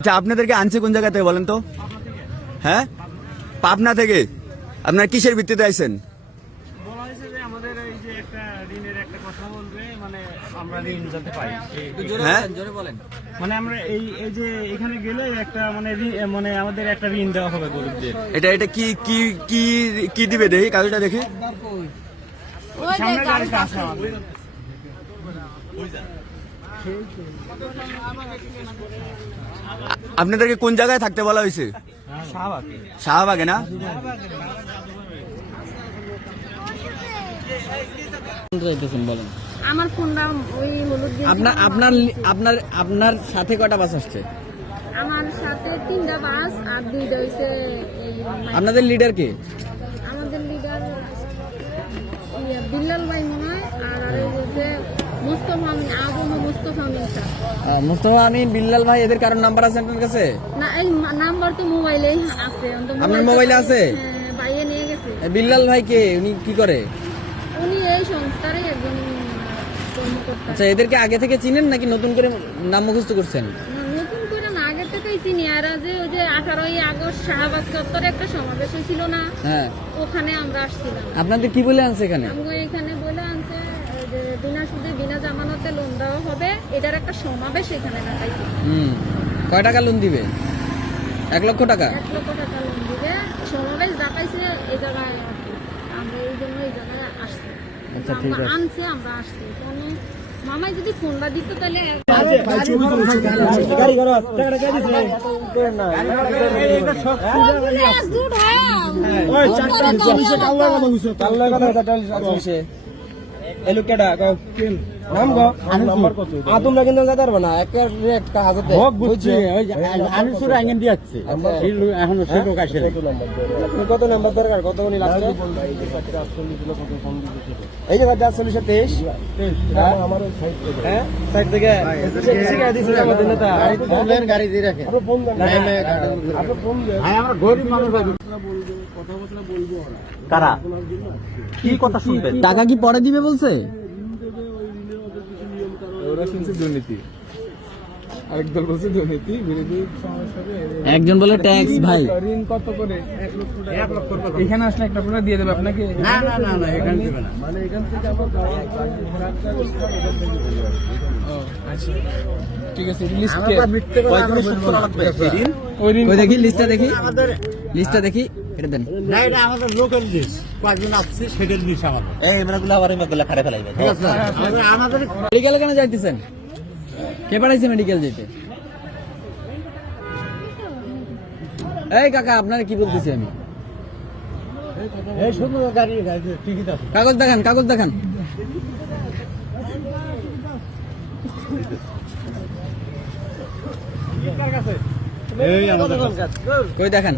আচ্ছা আপনাদেরকে আনছে কোন জায়গা থেকে বলেন তো? হ্যাঁ? পাবনা থেকে? আপনার কিসের ভিত্তিতে আইছেন? বলা হয়েছে যে আমাদের এই যে একটা ঋণের একটা কথা বলবে মানে আমরা ঋণ যাতে পাই এই- হ্যাঁ? মানে আমরা এই এই যে একটা মানে ঋণ- মানে আমাদের একটা ঋণ দেওয়া এটা এটা কি কি কি কি দিবে দেখি কাগজটা দেখি। সামনে আপনাদেরকে কোন জায়গায় থাকতে বলা হয়েছে? শাহবাগে। না? আমার ফোনটা ওই হলুদ আপনার আপনার আপনার আপনার সাথে কটা বাস আসছে? আমার সাথে তিনটা বাস আর দুইটা হইছে আপনাদের লিডার কে? আমাদের লিডার বিল্লাল ভাই মনে হয় আর আর হচ্ছে মুস্তফা আবু মুস্তফা আমিন বিল্লাল ভাই এদের কারোর নাম্বার আছে আপনার কাছে? না এই নাম্বার তো মোবাইলেই আছে আপনার মোবাইলে আছে? ভাইয়ে নিয়ে গেছে। বিল্লাল ভাই কে? উনি কি করে? উনি এই সংস্থারই একজন আচ্ছা এদেরকে আগে থেকে চিনেন নাকি নতুন করে নাম মুখস্থ করছেন? নতুন করে না আগে থেকেই চিনি। আর যে ওই যে আঠারোই আগস্ট শাহবাগ চত্বরে একটা সমাবেশ হয়েছিল না। হ্যাঁ। ওখানে আমরা আসছিলাম। আপনাদের কি বলে আনছে এখানে? এখানে বলে বিনা সুদে বিনা জামানতে লোন দেওয়া হবে এটার একটা সমাবেশ এখানে দেখাইছে হুম কয় টাকা লোন দিবে এক লক্ষ টাকা এক লক্ষ টাকা লোন দিবে সমাবেশ দেখাইছে এই জায়গায় আমরা এই জন্য এই জায়গায় আসছি আচ্ছা, ঠিক আমরা আছে। আনছি আমরা আসছি কোনো মামাই যদি ফোনটা দিত তাহলে জুট হয় নাম গো তোমরা কিন্তু যেতে পারবে না একের রেট কাহাজতে বুঝছি। আমি শুরু আইন দিয়েছি এখন সুযোগ আসে কত নাম্বার দরকার? কত গুনি লাগবে এই যে বাদ চল্লিশে তেইশ। হ্যাঁ? সাইড থেকে। গাড়ি দিয়ে রাখে। আমরা গরিব মানুষ কারা? কি কথা শুনবেন? টাকা কি পরে দিবে বলছে? ওরা শুনছে দুর্নীতি। আরেক বলছে দুর্নীতি বিরোধী একজন বলে ট্যাক্স ভাই। ঋণ কত করে? এক লক্ষ এখানে আসলে একটা আপনারা দিয়ে দেবে আপনাকে? না না না না এখানে দেবে না। মানে এখান থেকে আচ্ছা। ঠিক আছে লিস্ট ওই ঋণ ওই দেখি লিস্টটা দেখি। লিস্টটা দেখি। এটা দেন। না এটা আমাদের লোকাল জিনিস কয়েকজন আসছে সেটার জিনিস আমাদের। এই মেয়েগুলো আবার মেয়েগুলো খারে ফেলাইবে। আমাদের আমাদের মেডিকেলে কেন যাইতেছেন? কে পাঠাইছে মেডিকেল যেতে এই কাকা আপনার কি বলতেছি আমি এই শুধু গাড়ি গাড়ি টিকিট আছে। কাগজ দেখান কাগজ দেখান। কই দেখান?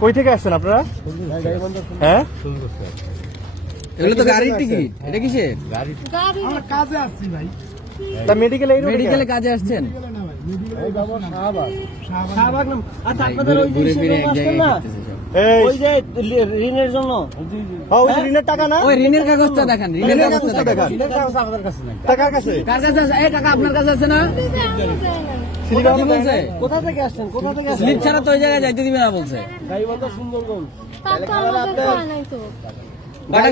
কই থেকে আসছেন আপনারা? হ্যাঁ? এগুলো তো গাড়ির টিকিট। এটা কিসের গাড়ি তা মেডিকেল এই মেডিকেলে কাজে আসছেন? আচ্ছা আপনাদের ওই ঘুরে যে আসছেন জায়গায় না? ঘুরতেছে সব। এই ওই যে লি- ঋণের জন্য। হ্যাঁ, ওই যে ঋণের টাকা ওই ঋণের কাগজটা দেখান ঋণের কাগজটা দেখান। ঋণের কাগজ আমাদের কাছে টাকার কাছে? কার কাছে আছে? এই টাকা আপনার কাছে আছে না? কোথা থেকে আসছেন কোথা থেকে স্লিপ ছাড়া তো ওই জায়গায় যাইতে দিবে না বলছে। গাইবান্ধা সুন্দরগঞ্জ।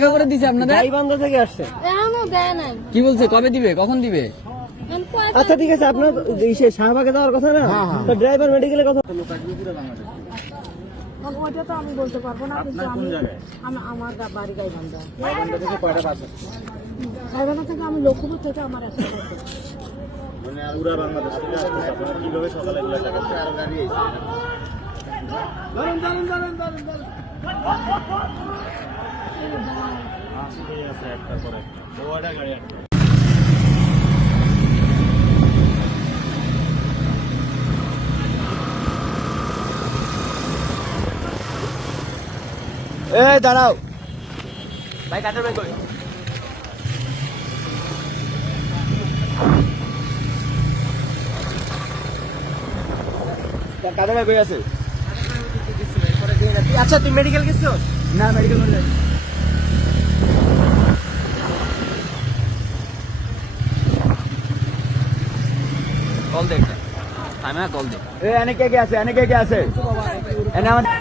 করে দিছে আপনাদের? গাইবান্ধা থেকে নাই। কি বলছে? কবে দিবে? কখন দিবে? আচ্ছা ঠিক আছে আপনার এই শাহবাগে যাওয়ার কথা না? তো ড্রাইভার মেডিকেলের কথা ওইটা তো আমি বলতে পারব না কিন্তু আমি আমি- আমার বাড়ি গাইবান্ধা। গাইবান্ধা থেকে আমি লক্ষ্মীপুর থেকে আমার একটা করতে এই দাঁড়াও। কাদের ভাই আচ্ছা মেডিকেল গেছো? না মেডিকেল কল দেখ। আমি কল দেখ। এ এনে কে কে আছে? এনে কে কে আছে? এনে আমাদের